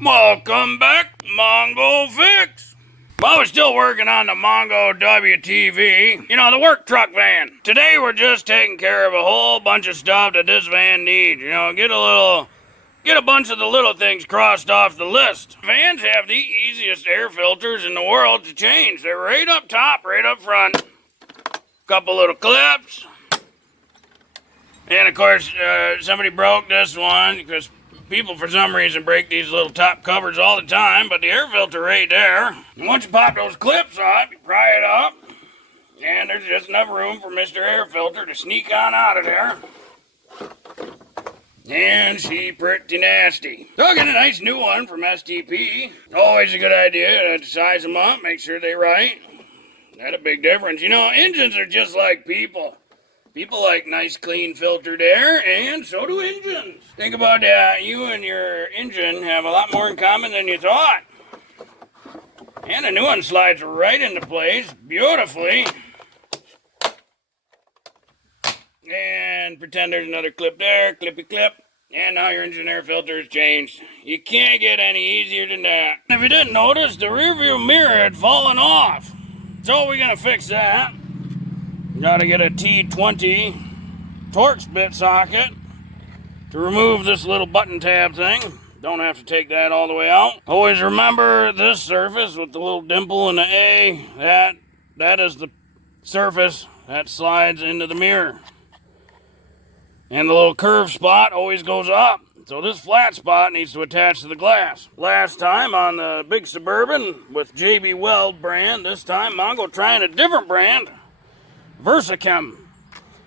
Welcome back, Mongo Fix. Well, we're still working on the Mongo WTV, the work truck van. Today we're just taking care of a whole bunch of stuff that this van needs. Get a bunch of the little things crossed off the list. Vans have the easiest air filters in the world to change. They're right up top, right up front. Couple little clips. And of course, somebody broke this one because people, for some reason, break these little top covers all the time, but the air filter right there. And once you pop those clips off, you pry it up, and there's just enough room for Mr. Air Filter to sneak on out of there. And she pretty nasty. So I got a nice new one from STP. Always a good idea to size them up, make sure they're right. That a big difference. Engines are just like people. People like nice, clean, filtered air, and so do engines. Think about that. You and your engine have a lot more in common than you thought. And the new one slides right into place beautifully. And pretend there's another clip there, clippy clip. And now your engine air filter is changed. You can't get any easier than that. If you didn't notice, the rear view mirror had fallen off. So we're gonna fix that. Gotta get a T20 Torx bit socket to remove this little button tab thing. Don't have to take that all the way out. Always remember this surface with the little dimple in the A. That is the surface that slides into the mirror. And the little curved spot always goes up. So this flat spot needs to attach to the glass. Last time on the big Suburban with JB Weld brand. This time Mongo trying a different brand. Versachem.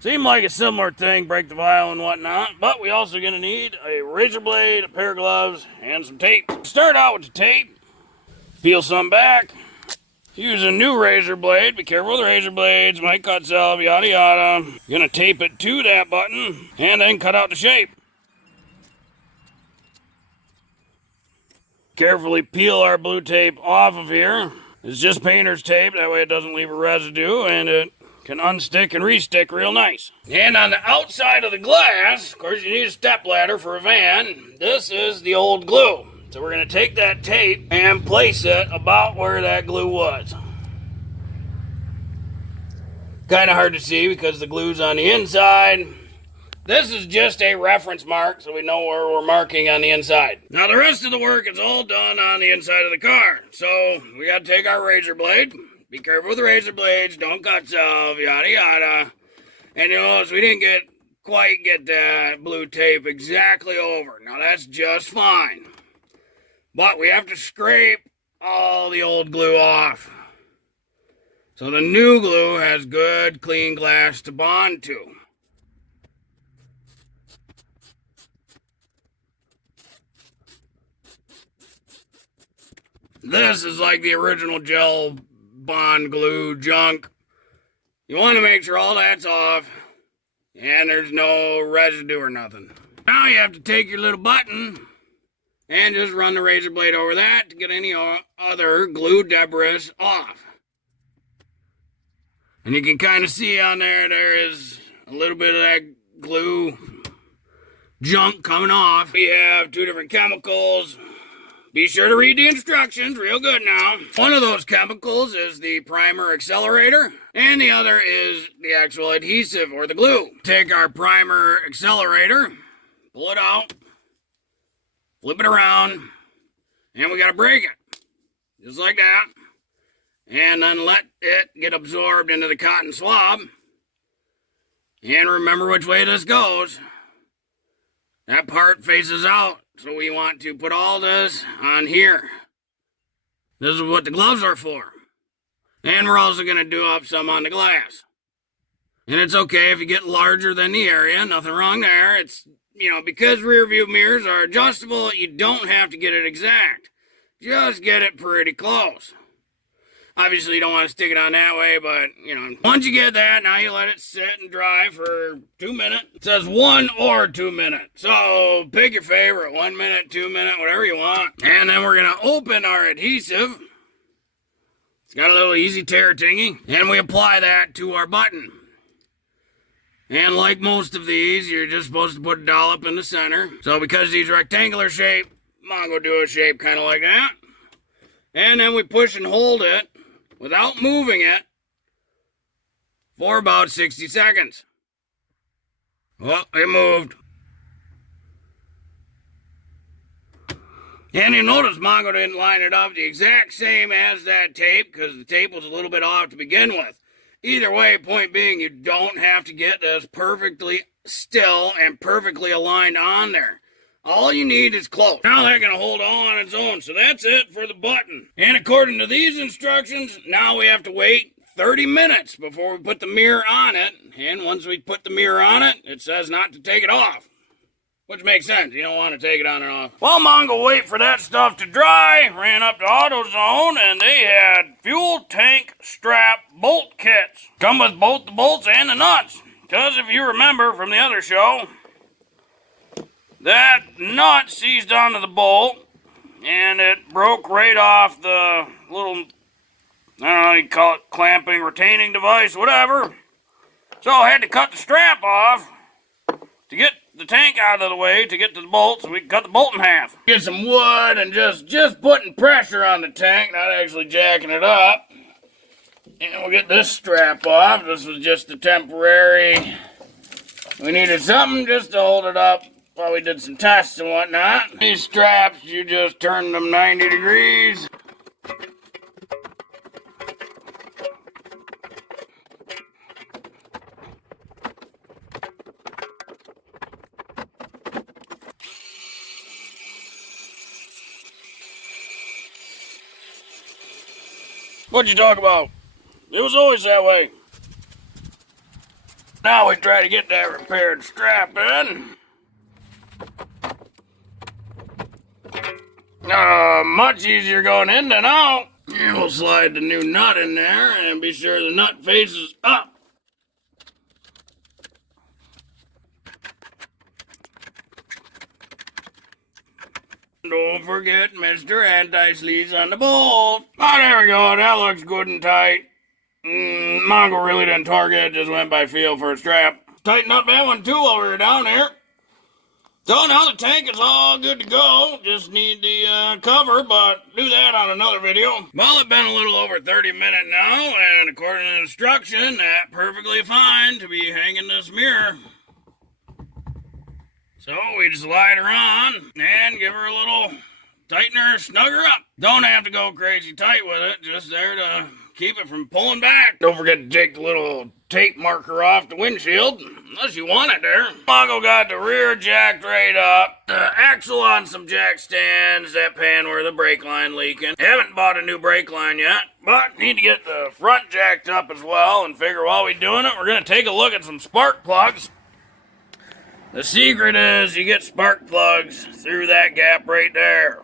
Seemed like a similar thing, break the vial and whatnot, but we also gonna need a razor blade, a pair of gloves, and some tape. Start out with the tape, peel some back, use a new razor blade, be careful with the razor blades, might cut self, yada yada. Gonna tape it to that button, and then cut out the shape. Carefully peel our blue tape off of here. It's just painter's tape, that way it doesn't leave a residue, and it can unstick and restick real nice. And on the outside of the glass, of course you need a step ladder for a van. This is the old glue. So we're gonna take that tape and place it about where that glue was. Kind of hard to see because the glue's on the inside. This is just a reference mark so we know where we're marking on the inside. Now the rest of the work is all done on the inside of the car. So we gotta take our razor blade. Be careful with the razor blades, don't cut self, yada yada. And so we didn't quite get that blue tape exactly over. Now that's just fine. But we have to scrape all the old glue off. So the new glue has good, clean glass to bond to. This is like the original gel bond glue junk. You want to make sure all that's off and there's no residue or nothing. Now you have to take your little button and just run the razor blade over that to get any other glue debris off. And you can kind of see on there is a little bit of that glue junk coming off. We have two different chemicals. Be sure to read the instructions real good now. One of those chemicals is the primer accelerator, and the other is the actual adhesive or the glue. Take our primer accelerator, pull it out, flip it around, and we gotta break it. Just like that. And then let it get absorbed into the cotton swab. And remember which way this goes. That part faces out. So we want to put all this on here. This is what the gloves are for. And we're also going to do up some on the glass. And it's okay if you get larger than the area. Nothing wrong there. It's, because rear view mirrors are adjustable, you don't have to get it exact. Just get it pretty close. Obviously, you don't want to stick it on that way, but, once you get that, now you let it sit and dry for 2 minutes. It says 1 or 2 minutes. So, pick your favorite, 1 minute, 2 minute, whatever you want. And then we're going to open our adhesive. It's got a little easy tear tingy. And we apply that to our button. And like most of these, you're just supposed to put a dollop in the center. So because these rectangular shape, Mongo do a shape kind of like that. And then we push and hold it without moving it for about 60 seconds. Well, it moved. And you notice Mongo didn't line it up the exact same as that tape because the tape was a little bit off to begin with. Either way, point being, you don't have to get this perfectly still and perfectly aligned on there. All you need is close. Now they're going to hold on its own. So that's it for the button. And according to these instructions, now we have to wait 30 minutes before we put the mirror on it. And once we put the mirror on it, it says not to take it off. Which makes sense. You don't want to take it on and off. Well, Mongo wait for that stuff to dry. Ran up to AutoZone and they had fuel tank strap bolt kits. Come with both the bolts and the nuts. Because if you remember from the other show, that nut seized onto the bolt and it broke right off the little, I don't know, you call it clamping, retaining device, whatever. So I had to cut the strap off to get the tank out of the way to get to the bolt so we can cut the bolt in half. Get some wood and just putting pressure on the tank, not actually jacking it up. And we'll get this strap off. This was just a temporary. We needed something just to hold it up while we did some tests and whatnot. These straps, you just turn them 90 degrees. What'd you talk about? It was always that way. Now we try to get that repaired strap in. Much easier going in than out. And we'll slide the new nut in there and be sure the nut faces up. Don't forget Mr. Anti-Seize on the bolt. Oh, there we go. That looks good and tight. Mongo really didn't target it, just went by feel for a strap. Tighten up that one too while we were down there. So now the tank is all good to go. Just need the cover, but do that on another video. Well, it's been a little over 30 minutes now, and according to the instruction, that's perfectly fine to be hanging this mirror. So we just slide her on and give her a little tightener, snug her up. Don't have to go crazy tight with it, just there to keep it from pulling back. Don't forget to take the little tape marker off the windshield, unless you want it there. Mongo got the rear jacked right up, the axle on some jack stands, that pan where the brake line leaking. Haven't bought a new brake line yet, but need to get the front jacked up as well, and figure while we're doing it, we're going to take a look at some spark plugs. The secret is you get spark plugs through that gap right there.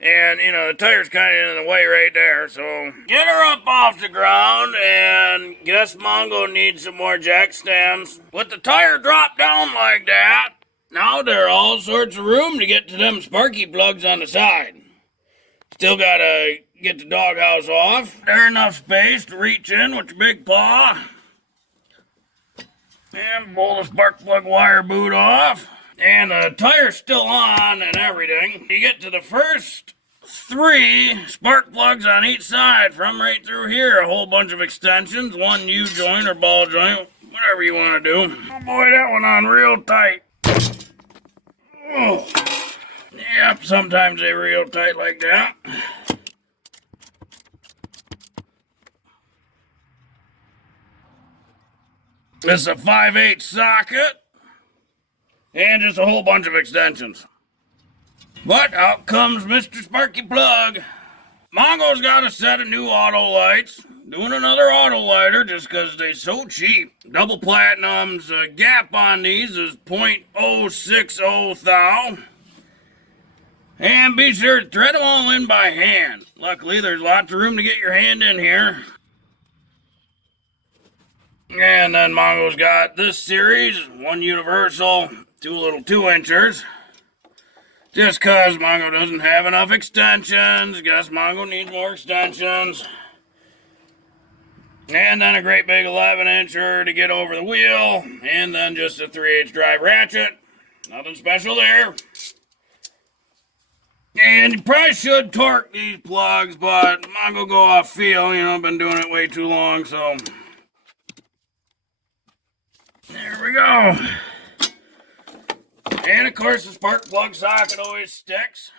And, you know, the tire's kind of in the way right there, so get her up off the ground, and guess Mongo needs some more jack stands. With the tire dropped down like that, now there are all sorts of room to get to them sparky plugs on the side. Still gotta get the doghouse off. There's enough space to reach in with your big paw. And pull the spark plug wire boot off. And the tire's still on and everything. You get to the first 3 spark plugs on each side from right through here. A whole bunch of extensions, one U-joint or ball joint, whatever you want to do. Oh boy, that one on real tight. Oh. Yep, sometimes they're real tight like that. This is a 5/8 socket. And just a whole bunch of extensions. But out comes Mr. Sparky Plug. Mongo's got a set of new Autolites. Doing another Autolighter just because they're so cheap. Double Platinums. Gap on these is .060 thou. And be sure to thread them all in by hand. Luckily, there's lots of room to get your hand in here. And then Mongo's got this series, one universal, 2 little 2-inchers. Just cause Mongo doesn't have enough extensions. Guess Mongo needs more extensions. And then a great big 11-incher to get over the wheel. And then just a 3/8 drive ratchet. Nothing special there. And you probably should torque these plugs, but I'm gonna go off feel. You know, I've been doing it way too long, so. There we go. And of course, the spark plug socket always sticks.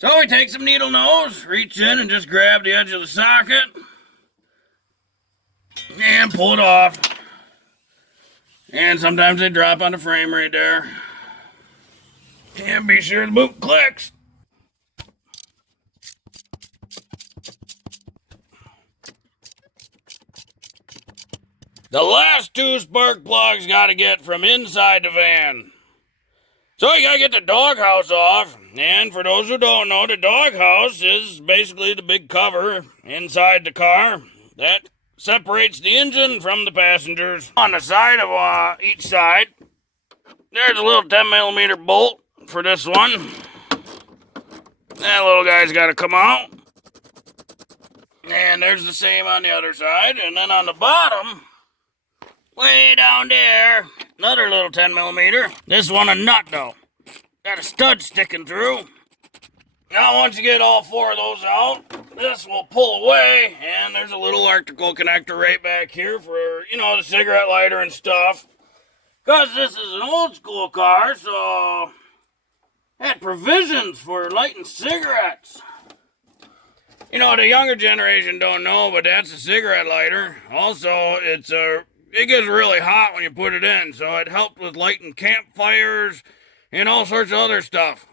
So we take some needle nose, reach in and just grab the edge of the socket. And pull it off. And sometimes they drop on the frame right there. And be sure the boot clicks. The last two spark plugs got to get from inside the van. So you got to get the doghouse off. And for those who don't know, the doghouse is basically the big cover inside the car that separates the engine from the passengers. On the side of each side, there's a little 10mm bolt for this one. That little guy's got to come out. And there's the same on the other side. And then on the bottom, way down there, another little 10mm. This one a nut though. Got a stud sticking through. Now once you get all four of those out, this will pull away, and there's a little electrical connector right back here for, you know, the cigarette lighter and stuff. Because this is an old school car, so it had provisions for lighting cigarettes. You know, the younger generation don't know, but that's a cigarette lighter. Also, it gets really hot when you put it in, so it helped with lighting campfires and all sorts of other stuff.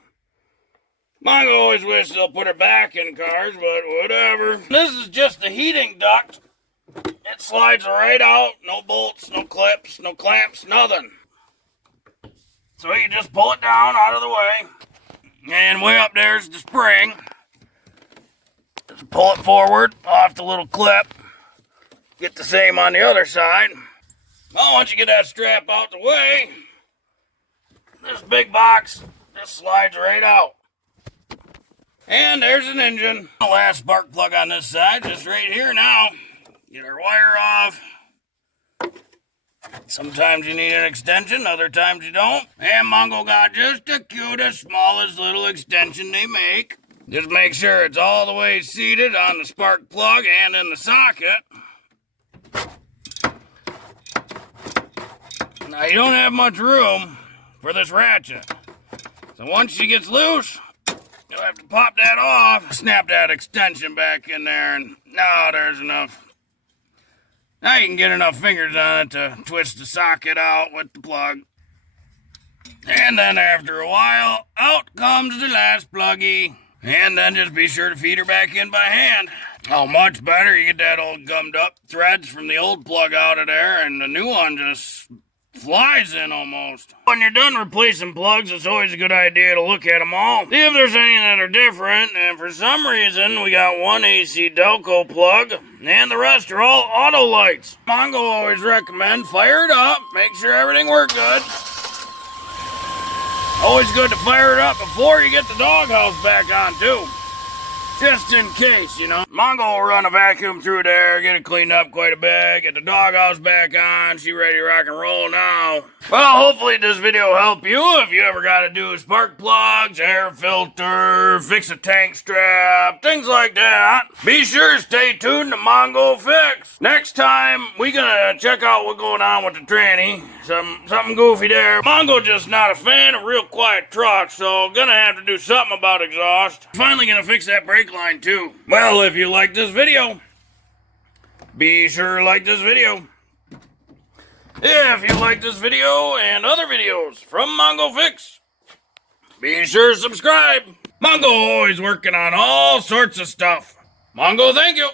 Mongo always wishes they'll put it back in cars, but whatever. This is just the heating duct. It slides right out. No bolts, no clips, no clamps, nothing. So you just pull it down out of the way. And way up there's the spring. Just pull it forward off the little clip. Get the same on the other side. Well, once you get that strap out the way, this big box just slides right out. And there's an engine. The last spark plug on this side, just right here now. Get our wire off. Sometimes you need an extension, other times you don't. And Mongo got just the cutest, smallest little extension they make. Just make sure it's all the way seated on the spark plug and in the socket. Now you don't have much room for this ratchet. So once she gets loose, you'll have to pop that off, snap that extension back in there, and now there's enough. Now you can get enough fingers on it to twist the socket out with the plug. And then after a while, out comes the last pluggy. And then just be sure to feed her back in by hand. Oh, much better. You get that old gummed up threads from the old plug out of there, and the new one just flies in almost. When you're done replacing plugs, it's always a good idea to look at them all. See if there's any that are different, and for some reason, we got one AC Delco plug, and the rest are all Autolites. Mongo always recommend fire it up, make sure everything works good. Always good to fire it up before you get the doghouse back on, too. Just in case, you know. Mongo will run a vacuum through there, get it cleaned up quite a bit, get the doghouse back on, she ready to rock and roll now. Well, hopefully this video will help you if you ever got to do spark plugs, air filter, fix a tank strap, things like that. Be sure to stay tuned to Mongo Fix. Next time, we gonna check out what's going on with the tranny. Something goofy there. Mongo just not a fan of real quiet trucks, so gonna have to do something about exhaust. Finally gonna fix that brake line too. Well, if you like this video, be sure to like this video. If you like this video and other videos from Mongo Fix, be sure to subscribe. Mongo always working on all sorts of stuff. Mongo, thank you.